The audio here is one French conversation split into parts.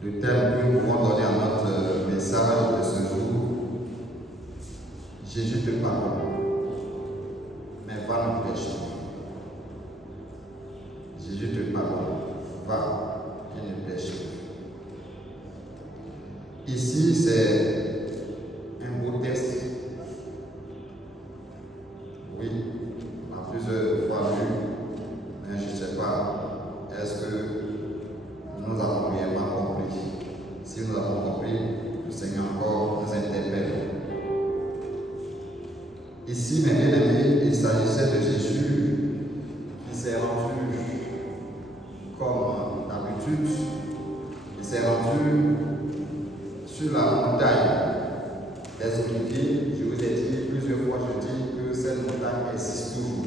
Le thème que nous pouvons donner à notre message de ce jour, Jésus te pardonne, mais va ne pêche pas. Jésus te pardonne, va et ne pêche pas. Ici, c'est un beau texte. Oui, on a plusieurs fois lu, mais je ne sais pas, est-ce que nous avons réellement compris? Si nous avons compris, le Seigneur encore nous interpelle. Ici, mes bien-aimés, il s'agissait de Jésus qui s'est rendu comme d'habitude. Il s'est rendu sur la montagne des Oliviers. Je vous ai dit plusieurs fois, je dis que cette montagne existe toujours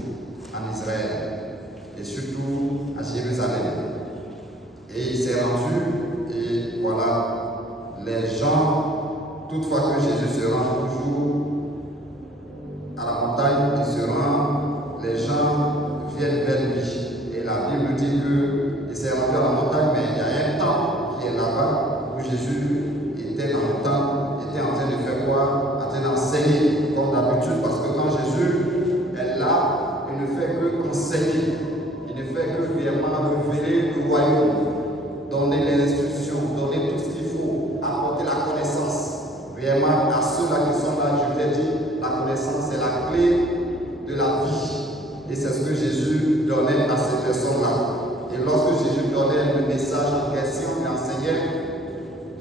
en Israël et surtout à Jérusalem. Et il s'est rendu et voilà, les gens, toutefois que Jésus se rend toujours à la montagne, il se rend, les gens viennent vers lui. Et la Bible dit qu'il s'est rendu à la montagne, mais il y a un temps qui est là-bas où Jésus était dans le temps, était en train de faire quoi? En train d'enseigner comme d'habitude, parce que quand Jésus est là, il ne fait que enseigner, il ne fait que vraiment révéler le royaume, donner les instructions, donner tout ce qu'il faut, apporter la connaissance. Vraiment, à ceux-là qui sont là, je t'ai dit, la connaissance c'est la clé de la vie. Et c'est ce que Jésus donnait à ces personnes-là. Et lorsque Jésus donnait le message en question, il enseignait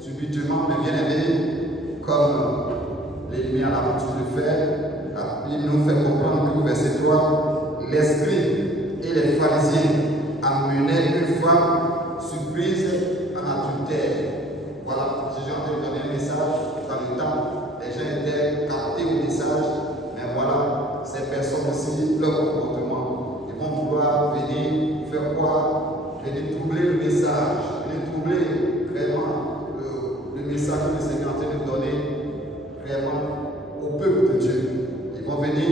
subitement, mes bien-aimés, comme l'ennemi a l'habitude de faire, il nous fait comprendre que verset 3, l'esprit et les pharisiens amenaient une femme surprise en adultère. Voilà, Jésus est en train de donner un message dans le temps. Les gens étaient captés au message, mais voilà, ces personnes aussi, leur comportement, ils vont vouloir venir faire quoi? Venir troubler le message, venir troubler vraiment le message que le Seigneur est en train de donner vraiment au peuple de Dieu. Ils vont venir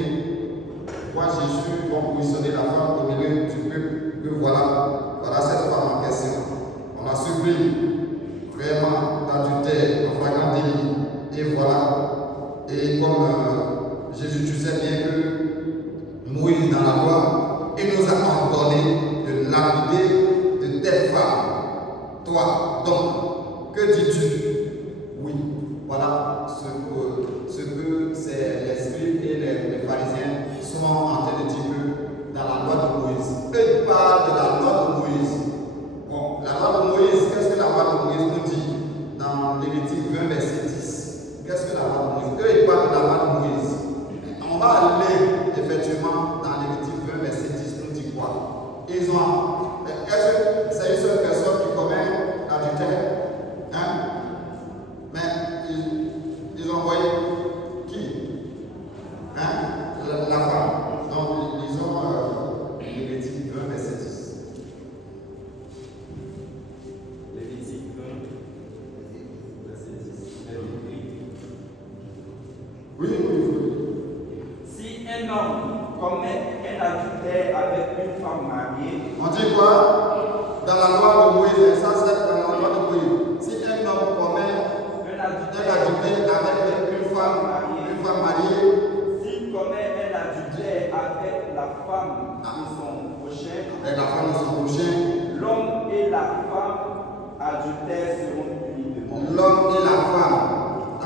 voir Jésus, ils vont positionner la femme au milieu du peuple, que voilà cette femme en question. On a surpris vraiment d'adultère, en flagrant délit. Et voilà. Et comme Jésus, tu sais bien que Moïse dans la loi, il nous a ordonné de lapider de telle femme. Toi, donc, que dis-tu? Oui, voilà ce que c'est l'esprit et les pharisiens sont en train de dire que dans la loi de Moïse. Eux parlent de la loi de Moïse. Bon, la loi de Moïse, qu'est-ce que la loi de Moïse nous dit dans Lévitique 20, verset 10? Qu'est-ce que la loi de Moïse? Eux, ils parlent de la loi de Moïse. On va aller effectivement dans Lévitique 20, verset 10, nous dit quoi? Ils ont. Est-ce que c'est une seule personne qui commet l'adultère? Hein? Mais ils ont envoyé qui? Hein? La femme. Donc, ils ont Lévitique 20, verset 10. Lévitique 20, verset 10. Oui. Si un homme commet un adultère avec une femme mariée, On dit quoi? Dans la loi de Moïse, ça c'est dans la loi de Moïse. Si un homme commet un un adultère adultère avec une femme mariée, s'il commet un adultère avec la femme de son prochain, avec la femme de son prochain, l'homme et la femme adultères seront punis de mort. l'homme et la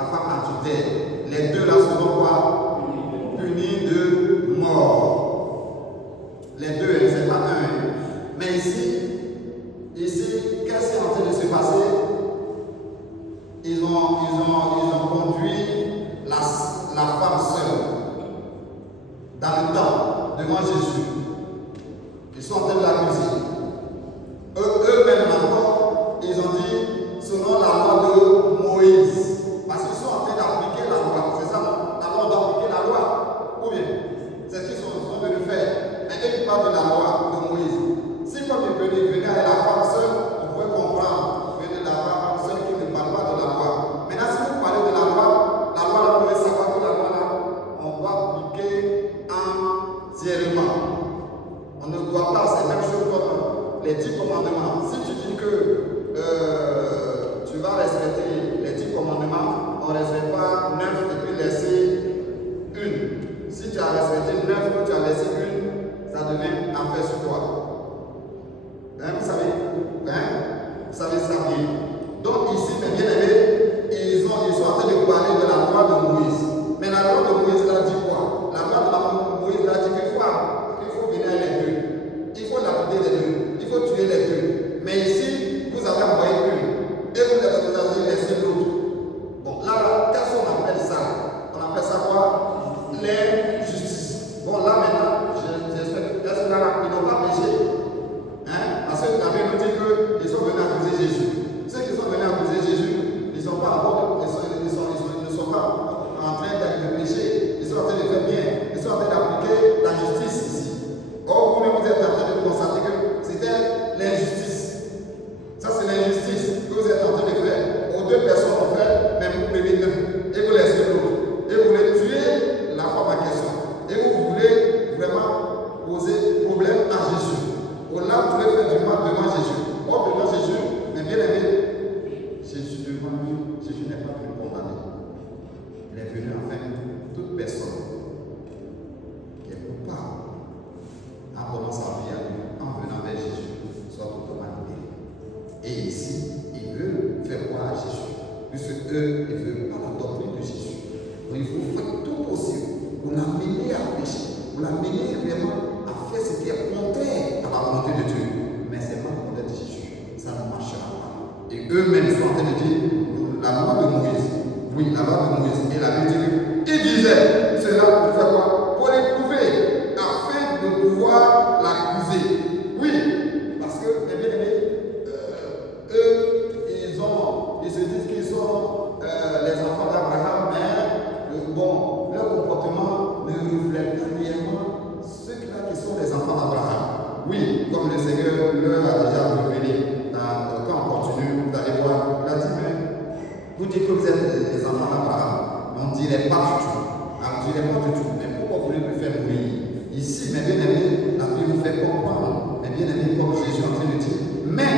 femme adultère, les deux là seront quoi? Punis de mort. Les deux, c'est pas un. Mais ici, qu'est-ce qui est en train de se passer? Ils ont conduit la femme seule dans le temps, devant Jésus. Ils sont en train de l'accuser. Eux-mêmes encore, ils ont dit, selon la loi de Moïse, parce qu'ils sont en train d'appliquer la loi. C'est ça, la loi doit appliquer la loi. Ou bien, c'est ce qu'ils sont en train de faire. Mais eux, ils parlent de la loi de Moïse. Si comme ils venaient avec la femme seule, on pouvait comprendre. Vous venez de la femme seule qui ne parle pas de la loi. Maintenant, si vous parlez de la loi, là, vous pouvez savoir que la loi, là, on doit appliquer entièrement. On ne doit pas, c'est la même chose comme les 10 commandements. Si tu dis que tu eux, ils ne veulent pas la doctrine de Jésus. Donc il faut faire tout possible pour l'amener à pécher, pour l'amener vraiment à faire ce qui est contraire à la volonté de Dieu. Mais ce n'est pas la volonté de Jésus. Ça ne marchera pas. Et eux-mêmes sont en train de dire, la loi de Moïse, oui, la loi de Moïse, et la Bible, il disait cela pour faire quoi? Pour l'éprouver, afin de pouvoir l'accuser. Oui, parce que, mes bien-aimés, eux, ils se disent qu'ils sont les enfants d'Abraham, mais bon, leur comportement ne reflète pas réellement ceux-là qui sont les enfants d'Abraham. Oui, comme le Seigneur leur a déjà révélé, quand on continue, vous allez voir, il a dit, mais vous dites que vous êtes les enfants d'Abraham, mais on ne dirait pas du tout. On ne dirait pas du tout. Mais pourquoi vous voulez me faire mourir? Ici, mes bien-aimés, la Bible nous fait comprendre, mes bien-aimés, comme Jésus est en train de dire. Mais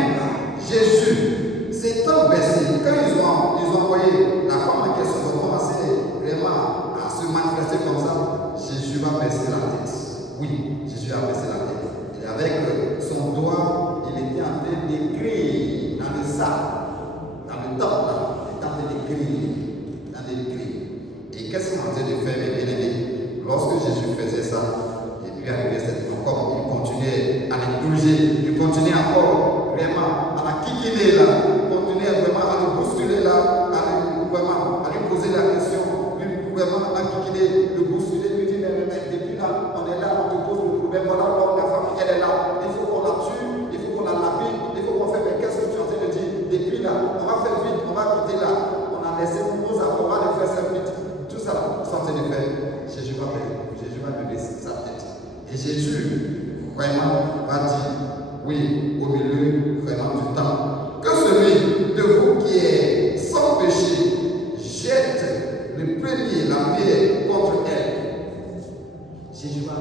Jésus s'étant baissé, quand ils ont envoyé la femme en question, ils ont commencé vraiment à se manifester comme ça, Jésus va baisser la tête. Oui, Jésus a baissé la tête. Et avec son doigt, il était en train d'écrire dans le sac, dans le temple, là, il était en train d'écrire, dans l'écrit. Et qu'est-ce qu'on a de faire, mes bien-aimés? Lorsque Jésus faisait ça, et puis arrivé cette fois, comme il continuait à les bouger, il continuait encore vraiment à la kikiner là, il continuait vraiment à le bousculer là, vraiment à lui poser la question, lui vraiment à kikiner, le bousculer, lui dire, mais depuis là, on est là, on te pose le problème, voilà, l'homme, la femme, elle est là, il faut qu'on la tue, il faut qu'on la lapide, il faut qu'on fasse, mais qu'est-ce que tu es en train de dire? Depuis là, on va faire vite, on va quitter là, on a laissé nos affaires, on va les faire ça vite. Tout ça, sans de faire, Jésus va me baisser sa tête. Et Jésus, vraiment, va dire, oui, au milieu vraiment du temps, que celui de vous qui est sans péché jette le premier la pierre contre elle. Jésus va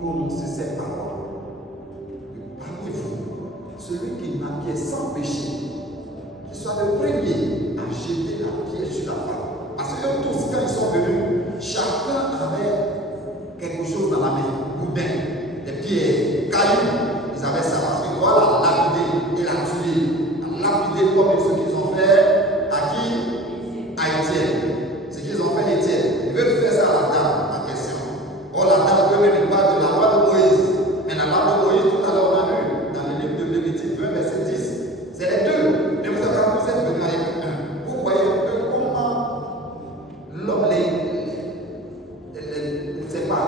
prononcer cette parole. Parmi vous, celui qui est sans péché, qu'il soit le premier à jeter la pierre sur la femme. Parce que tous, quand ils sont venus, chacun avait quelque chose dans la main, boudin, des pierres, cailloux. Ils avaient ça parce qu'ils doivent la lapider et la tuer. La lapider comme ce qu'ils ont fait à qui? À Étienne. Ce qu'ils ont fait à Étienne. Ils veulent faire ça à la dame en question. Or, la dame veut même pas de la loi de Moïse. Mais la loi de Moïse, tout à l'heure, on a vu dans le livre de Lévitique 20, verset 10. C'est les deux. Mais vous êtes venu avec un. Vous voyez que comment l'homme, c'est pas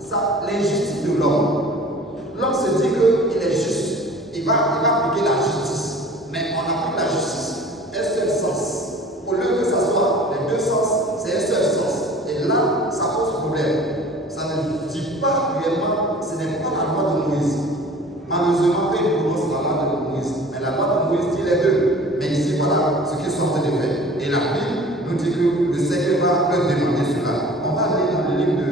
ça, l'injustice de l'homme. L'homme se dit qu'il est juste. Il va appliquer la justice. Mais on applique la justice. Un seul sens. Au lieu que ça soit les deux sens, c'est un seul sens. Et là, ça pose problème. Ça ne dit pas réellement, ce n'est pas la loi de Moïse. Malheureusement, ils prononcent la loi de Moïse. Mais la loi de Moïse dit les deux. Mais ici, voilà ce qu'ils sont en train de faire. Et la Bible nous dit que le Seigneur va leur demander cela. On va aller dans le livre de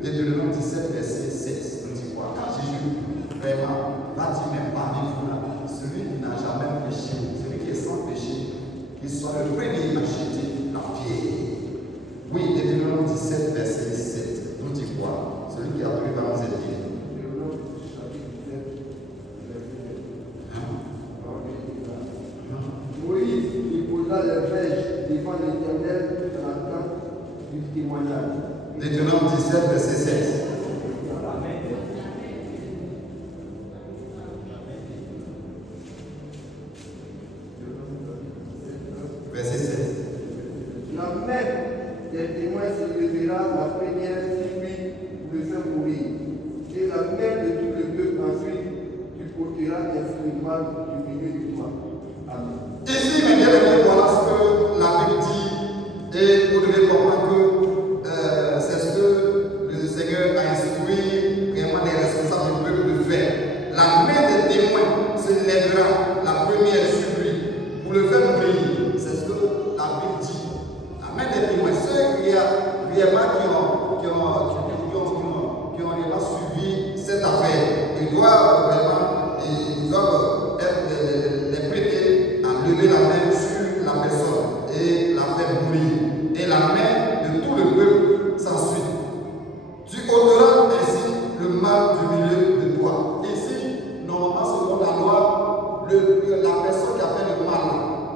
Deutéronome 17, verset 7. Nous dit quoi? Quand Jésus vraiment va dire, mais parmi vous là, celui qui n'a jamais péché, celui qui est sans péché, qu'il soit le premier à jeter la pierre. Oui, Deutéronome 17, verset 7. Nous dit quoi? Celui qui a trouvé va nous aider. Moïse, il posa les verges devant l'Éternel dans la tente du témoignage. Deutéronome 17, verset 7. Verset 7. La main des témoins se levera la première nuit pour le faire mourir. Et la main de tout le peuple ensuite, tu porteras des flémas du milieu du toit. Amen. Ici, mes bien-aimés, voilà ce que la Bible dit. Et vous devez comprendre que c'est ce que le Seigneur a instruit vraiment les responsables du peuple de faire. La main des témoins se lèvera la première sur lui pour le faire mourir. C'est ce que la Bible dit. La main des témoins, ceux qui ont vraiment suivi cette affaire, ils doivent vraiment être les prêter à lever la main sur la personne et la faire mourir. Et la main de tout le peuple s'ensuit. Tu ôteras ainsi le mal du milieu de toi. Ici, normalement, selon la loi, la personne qui a fait le mal,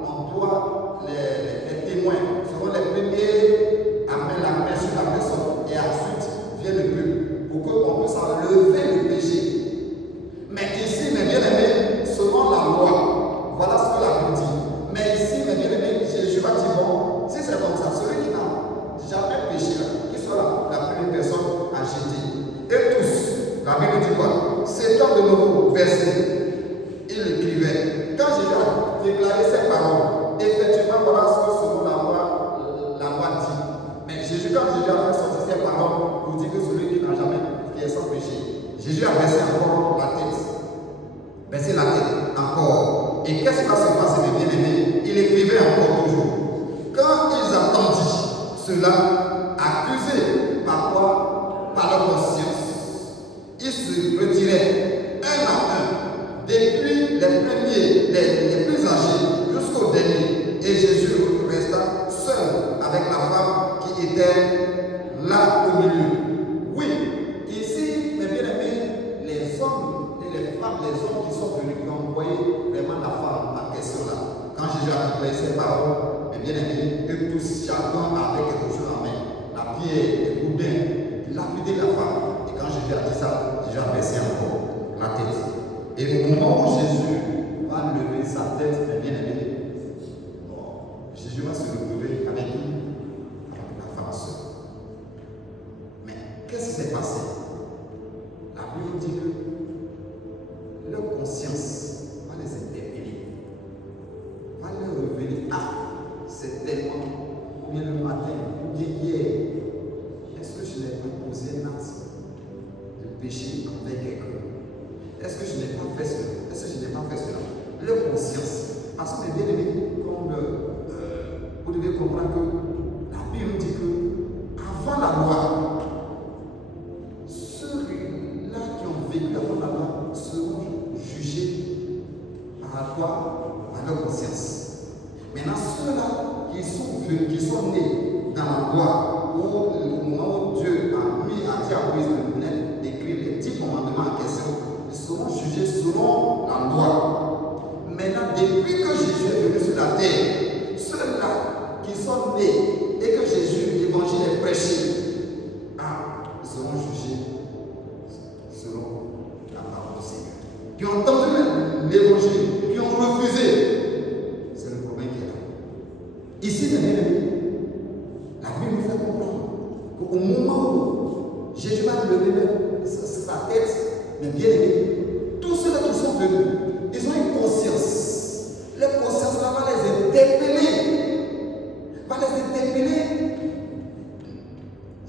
on doit les encore toujours. Quand ils entendirent cela, accusés par quoi? Par leur conscience, ils se retiraient un à un, depuis les premiers, les plus âgés, jusqu'au dernier. Et Jésus resta seul avec la femme qui était là au milieu. Oui, ici, mes bien-aimés, les hommes et les femmes, les hommes qui sont venus, qui ont envoyé vraiment la femme en question là. Quand Jésus a déclaré ces paroles, mes bien-aimés, eux tous, chacun avait quelque chose en main. La pierre, le boudin, lapidé la femme. Et quand Jésus a dit ça, Jésus a baissé encore la tête. Et au moment où Jésus va lever sa tête, mes bien-aimés, Jésus va se retrouver avec qui? Avec la femme seule. Mais qu'est-ce qui s'est passé? La Bible dit que leur conscience va les interpeller, va leur revenir. Ah, c'est tellement, ou bien le matin, ou bien hier, est-ce que je n'ai pas posé un acte de péché avec quelqu'un? Est-ce que je n'ai pas fait cela? Est-ce que je n'ai pas fait cela? Leur conscience. Parce que mes bien-aimés, comme vous devez comprendre que la Bible dit que avant la loi, ceux-là qui ont vécu avant la loi seront jugés par quoi? Par leur conscience. Maintenant, ceux-là qui sont venus, qui sont nés dans la loi, au moment où Dieu a dit à Moïse d'écrire les 10 commandements en question, ils seront jugés selon la loi. Maintenant, depuis que Jésus est venu sur la terre, ceux-là qui sont nés et que Jésus, l'évangile est prêché, ils seront jugés selon la parole du Seigneur. Qui ont entendu l'évangile, qui ont refusé, c'est le problème qui est là. Ici, la Bible nous fait comprendre qu'au moment où Jésus va lever sa tête, mais bien aimé, tous ceux-là qui sont venus, ils ont une conscience. Leur conscience là va les interpeller. Va les interpeller.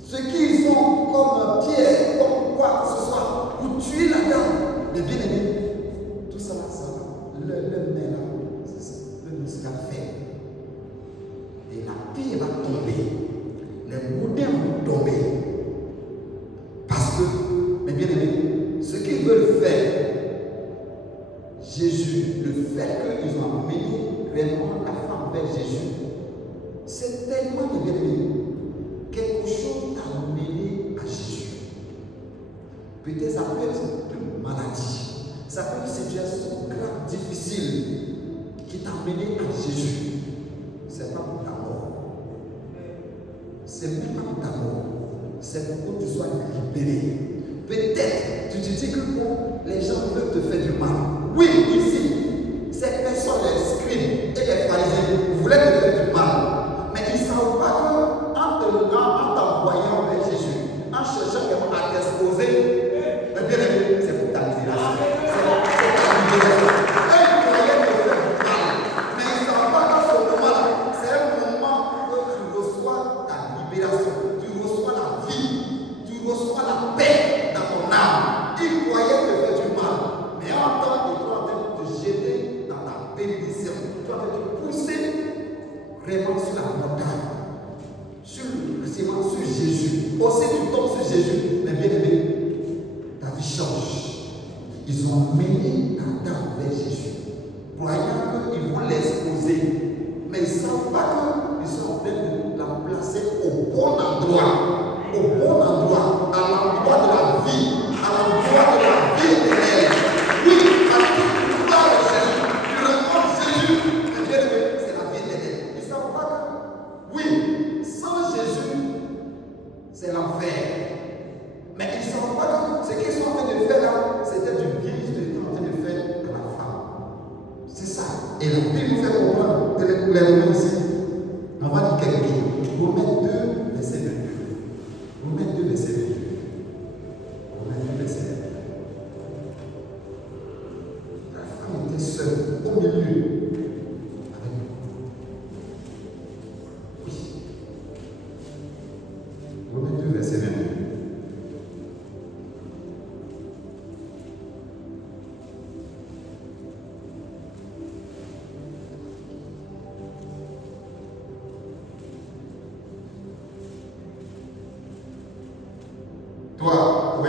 Ce qu'ils ont comme pierre, comme quoi que ce soit, pour tuer la dame. Mais bien aimé, tout ça là, le nez là, c'est ça, le muscle a fait. Et la pierre va tomber. Les boudins vont tomber. Parce que, mes bien-aimés, ce qu'ils veulent faire, Jésus, le fait qu'ils ont amené réellement la femme vers Jésus, c'est tellement, mes bien-aimés, quelque chose t'a amené à Jésus. Peut-être ça peut être une maladie, ça peut être une situation grave, difficile, qui t'a amené à Jésus. C'est pas pour ta mort. C'est même pas pour ta mort. C'est pour que tu sois libéré. Peut-être, tu te dis que bon, les gens veulent te faire du mal. Oui, ici, ces personnes, les scribes et les pharisiens voulaient te faire du mal. Mais ils ne savent pas qu'en t'envoyant vers Jésus, en cherchant vraiment à t'exposer, mais bien aimé, c'est pour ta libération. C'est ta libération. Eux, ils croyaient te faire du mal. Mais ils ne savent pas qu'à ce moment-là, c'est un moment où tu reçois ta libération. Tu reçois la vie. Tu reçois la paix dans ton âme. Ils croyaient te faire du mal. Mais en temps, ils sont en train de te jeter dans ta bénédiction. Ils sont en train de te pousser vraiment sur la montagne. Sur Jésus. Aussi tu tombes sur Jésus. Mais bien aimé, ta vie change. Ils ont mené ta dame vers Jésus. Croyant qu'ils vont l'exposer. Mais ils ne savent pas qu'ils sont en train de la placer au bon endroit. Au bon endroit. À l'endroit de la vie. À l'endroit de la vie éternelle. Oui, parce que tu crois en Jésus. Tu rencontres Jésus. Mais bien aimé, c'est la vie éternelle. Ils ne savent pas que, oui, sans Jésus, c'est l'enfer. Mais ils ne savent pas que ce qu'ils sont en train de faire là, c'était du bien qu'ils étaient en train de faire à la femme. C'est ça. Et la Bible nous fait comprendre les Romains ici. On va dire quelque chose. Romains 2, verset 22. Romains 2, verset 22. Romains 2, verset 22. La femme était seule, au milieu. Oui. Romains 2, verset 22.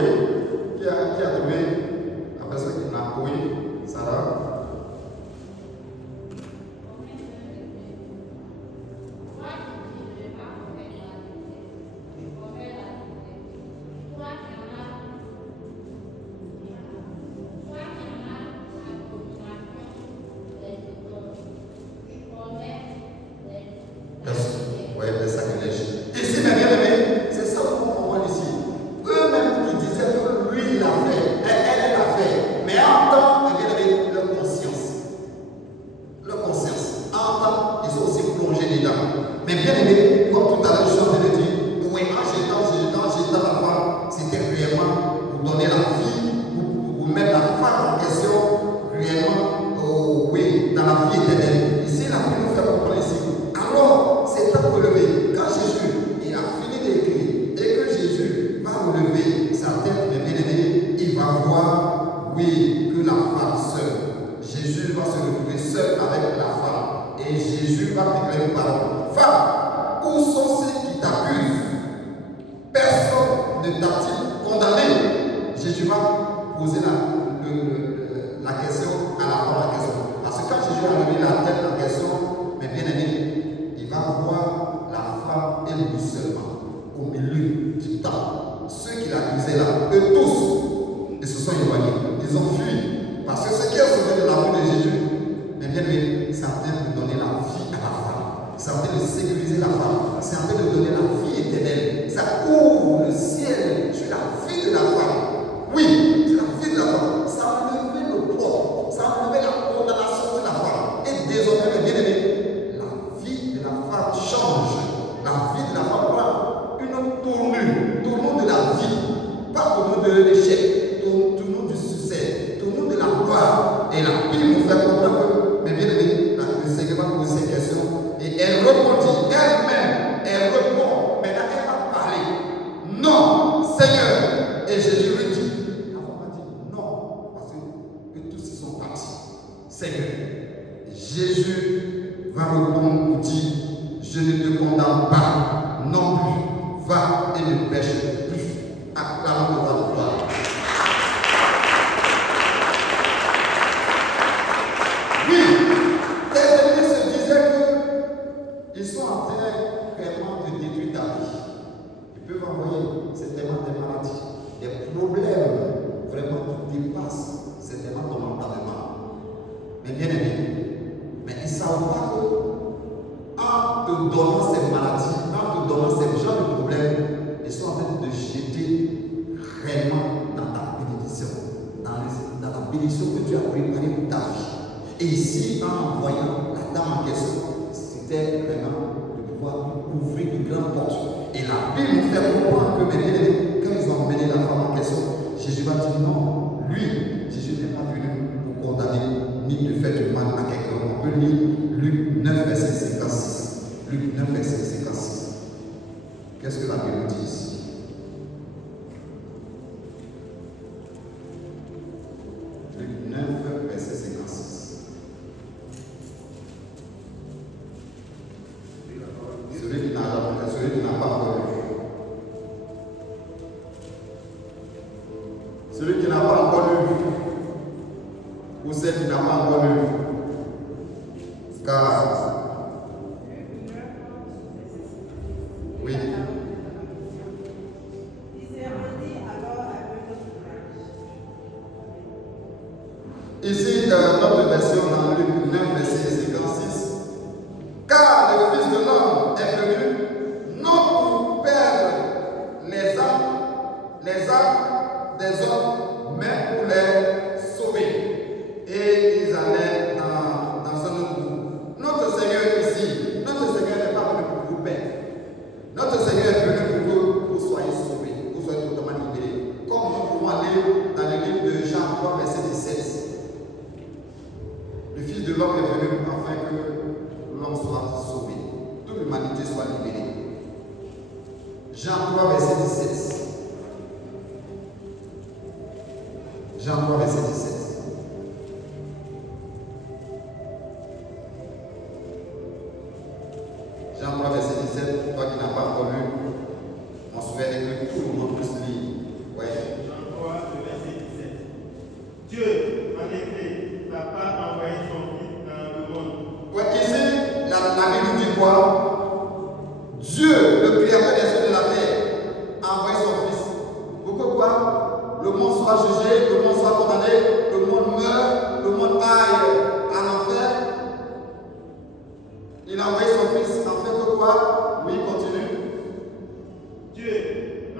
Oui. Qui a trouvé la personne qui l'a? Oui. Sarah. Oui, les sacrilèges. Ici, mes bien-aimés, c'est ça qu'on comprend ici. Eux-mêmes qui disaient que lui, il l'a fait, elle l'a fait. Mais en tant, mes bien-aimés, leur conscience. Leur conscience. En tant, ils sont aussi plongés dedans. Mais bien-aimés, comme tout à l'heure, je suis en train de dire, oui, en jetant la femme, c'était réellement pour donner la vie, pour mettre la femme en question, réellement, oui, dans la vie éternelle. Ici, la Bible nous fait comprendre ici. Alors, c'est temps de lever. Quand Jésus il a fini d'écrire et que Jésus va relever sa tête, mes bien-aimés, il va voir, oui, que la femme seule. Jésus va se retrouver seul avec la femme. Et Jésus va déclarer une parole. Femme, où sont ceux qui t'accusent? Personne ne t'a-t-il condamné? Jésus va poser la question à la femme en question. Parce que quand Jésus a levé la tête en question, mes bien-aimés, il va voir la femme et lui seulement au milieu du temps. Ceux qui l'accusaient là, eux tous, ils se sont éloignés. Ils ont fui. Parce que ce qui est sauvé de la vie de Jésus, mes bien-aimés, c'est en train de donner la vie à la femme. C'est en train de sécuriser la femme. C'est en train de donner la vie éternelle. Ça ouvre le ciel sur la vie de la femme. Oui, c'est la vie de la femme. Ça a enlevé le poids. Ça a enlevé la condamnation de la femme. Et désormais, mes bien-aimés, la vie de la femme change. La vie de la femme prend une tournure de la vie. Pas tournure de l'échec, tournure du succès, tournure de la gloire. Et la Bible nous fait comprendre que, mes bien-aimés, le Seigneur va poser ces questions. Et elle répondit, elle-même, elle répond. Maintenant, elle va parler. Non, Seigneur. Et Jésus lui dit, la femme a dit non, parce que tous ils sont partis. Seigneur. Jésus va répondre ou dire, je ne te condamne pas non plus. Va et ne pêche plus. Acclamons le roi de gloire. Oui, tes ennemis se disaient qu'ils sont en train vraiment de détruire ta vie. Ils peuvent envoyer certainement des maladies, des problèmes vraiment qui dépassent certainement ton entendement. Mais bien aimé, mais ils ne savent pas qu'en te donnant ces maladies, en te donnant ces genres de problèmes, ils sont en train de jeter réellement dans ta bénédiction, dans la bénédiction que Dieu a préparée pour ta vie. Et ici, en envoyant la dame en question, c'était vraiment de pouvoir ouvrir de grandes portes. Et la Bible nous fait comprendre que quand ils ont emmené la femme en question, Jésus va dire non, lui, Jésus n'est pas venu pour condamner ni de faire du mal à quelqu'un. On peut lire Luc 9, verset 56. Luc 9, verset 56. Qu'est-ce que la Bible dit ici? Luc 9, verset 56. Celui qui n'a pas encore lu. Celui qui n'a pas encore lu. Ou celle qui n'a pas encore lu. Car. Oui. Ici, notre version dans Luc 9, verset 56. Car le Fils de l'homme est venu non pour perdre les âmes des hommes, mais pour les sauver. Et ils allaient dans un autre groupe. Notre Seigneur ici, notre Seigneur n'est pas venu pour vous perdre. Notre Seigneur est venu pour que vous soyez sauvés, vous soyez totalement libérés. Comme nous pouvons aller dans le livre de Jean 3, verset 17. Le Fils de l'homme est venu afin que l'homme soit sauvé, toute l'humanité soit libérée. Jean 3, verset 17. Jean 3, verset 17. Jean 3, verset 17. Toi qui n'as pas encore lu, on souhaite que tout le monde puisse lire. Ouais. envoyé son fils en fait quoi? Oui, continue. Dieu,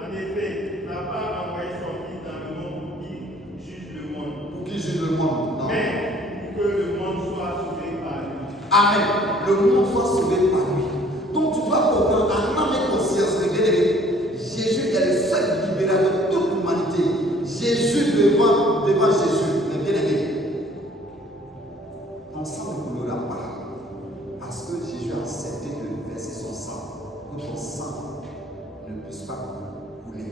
en effet, n'a pas envoyé son Fils dans le monde pour qu'il juge le monde, Pour qui juge le monde? Non. mais pour que le monde soit sauvé par lui. Amen. Le monde soit sauvé par lui. Donc tu dois comprendre en âme et conscience, mes bien-aimés, Jésus est le seul libérateur de toute l'humanité. Jésus devant Jésus, mes bien-aimés. Ensemble, ne coulera pas. Parce que Jésus a accepté de verser son sang. Pour que ton sang ne puisse pas couler.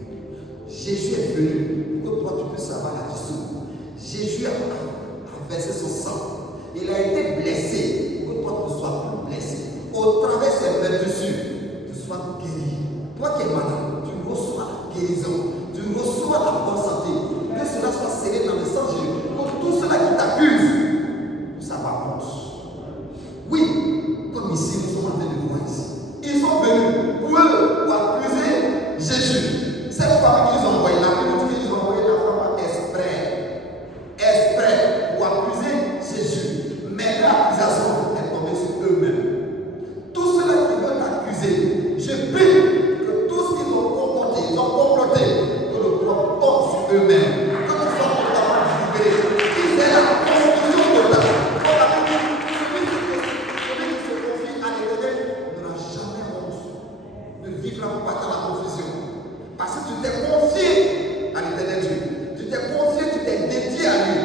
Jésus est venu pour que toi tu puisses avoir la vie sauve. Jésus a versé son sang. Il a été blessé pour que toi tu ne sois plus blessé. Au travers de ses blessures, tu sois guéri. Toi qui es malade, tu reçois la guérison. Tu reçois la bonne santé. Que cela soit scellé dans le sang de Jésus. Pour tous ceux-là qui t'accusent, ça va compte. Oui, comme ici, nous sommes en train de voir ici. Ils sont venus pour eux, pour accuser Jésus. Cette femme qu'ils ont envoyée, la Bible dit qu'ils ont envoyé la femme exprès pour accuser Jésus. Mais l'accusation est tombée sur eux-mêmes. Tous ceux-là qui veulent accuser, je prie que tout ce qu'ils ont comploté, que le tombe sur eux-mêmes. Que nous soyons totalement libérés. Qu'ils aient la confusion totale. Celui qui se confie à l'Éternel n'aura jamais honte. Ne vivra pas dans la confusion. Parce que tu t'es confié à l'Éternel Dieu. Tu t'es confié, tu t'es dédié à lui.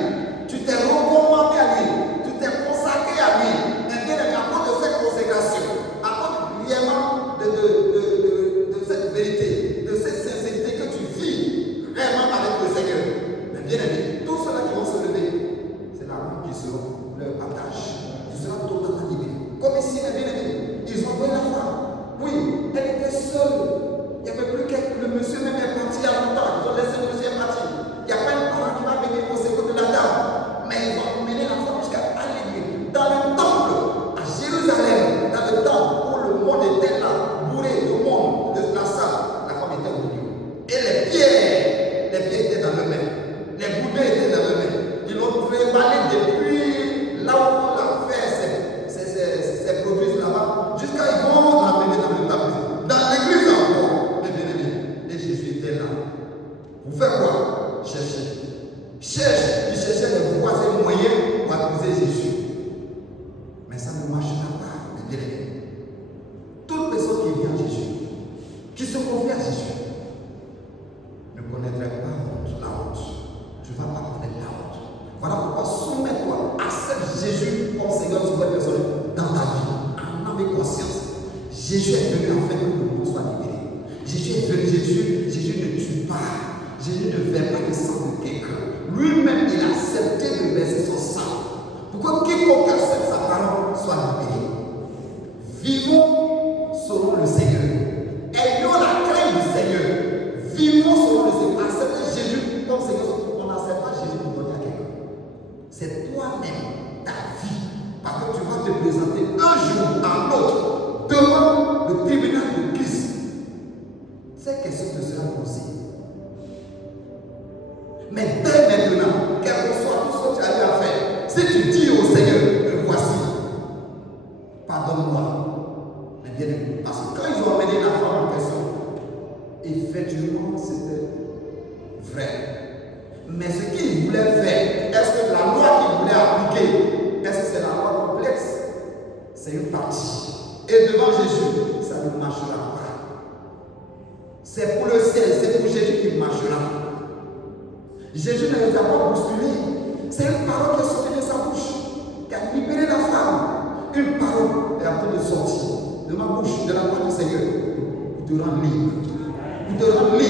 Tu t'es recommandé à lui. Tu t'es consacré à lui. Et bien, à cause de cette consécration, à cause réellement de cette vérité, de cette sincérité que tu vis vraiment avec le Seigneur. Mais bien aimé, tous ceux-là qui vont se lever, c'est la main qui sera leur partage. Tu seras totalement libéré. Comme ici, mes bien-aimés, ils ont envoyé la femme. Oui, elle était seule. Il n'y avait plus qu'elle. Le monsieur même est parti il y a longtemps. Ils ont laissé le monsieur partir. Il n'y a pas un parent qui va venir au secours de la dame. Mais ils ont mené la femme jusqu'à l'église. Dans le temple, à Jérusalem, dans le temple où le monde était là, bourré de monde, de la salle, la femme était au milieu. Et les pierres étaient dans leurs mains. Les boudins étaient dans leurs mains. Ils l'ont préparé depuis là où la fer s'est produite là-bas, jusqu'à ils vont l'amener dans le temple. Dans l'église encore, mes bien-aimés. Et Jésus était là. Vous faites quoi? Cherchez. Cherche. Il cherchait de voir ses moyens pour accuser Jésus. Mais ça ne marchera pas, mes bien-aimés. Toute personne qui vient à Jésus, qui se confie à Jésus, ne connaîtrait pas la honte. Tu ne vas pas connaître la honte. Voilà pourquoi soumets-toi, accepte Jésus comme Seigneur sur votre personne dans ta vie, en âme et conscience. Jésus est venu afin que le monde soit libéré. Jésus est venu, Jésus ne tue pas. Jésus ne verse pas le sang de quelqu'un. Lui-même, il a accepté de verser son sang. Pour que quiconque accepte sa parole soit libéré. Vivons selon le Seigneur. Ayons la crainte du Seigneur. Vivons selon le Seigneur. Acceptez Jésus comme Seigneur. On n'accepte pas Jésus pour donner à quelqu'un. C'est toi-même, ta vie. Parce que tu vas te présenter un jour à l'autre devant le tribunal de Christ. Cette question te sera posée. Mais dès maintenant, quel que soit tout ce que tu as eu à faire, si tu dis au Seigneur, me voici, pardonne-moi. Mais bien aimé, parce que quand ils ont amené la femme en question, effectivement, c'était vrai. Mais ce qu'ils voulaient faire, est-ce que la loi qu'ils voulaient appliquer, est-ce que c'est la loi complexe? C'est une partie. Et devant Jésus, ça ne marchera pas. C'est pour le ciel, c'est pour Jésus qui marchera. Jésus ne les a pas bousculés. C'est une parole qui est sortie de sa bouche, qui a libéré la femme. Une parole est en train de sortir de ma bouche, de la bouche du Seigneur, pour te rendre libre. Pour te rendre libre.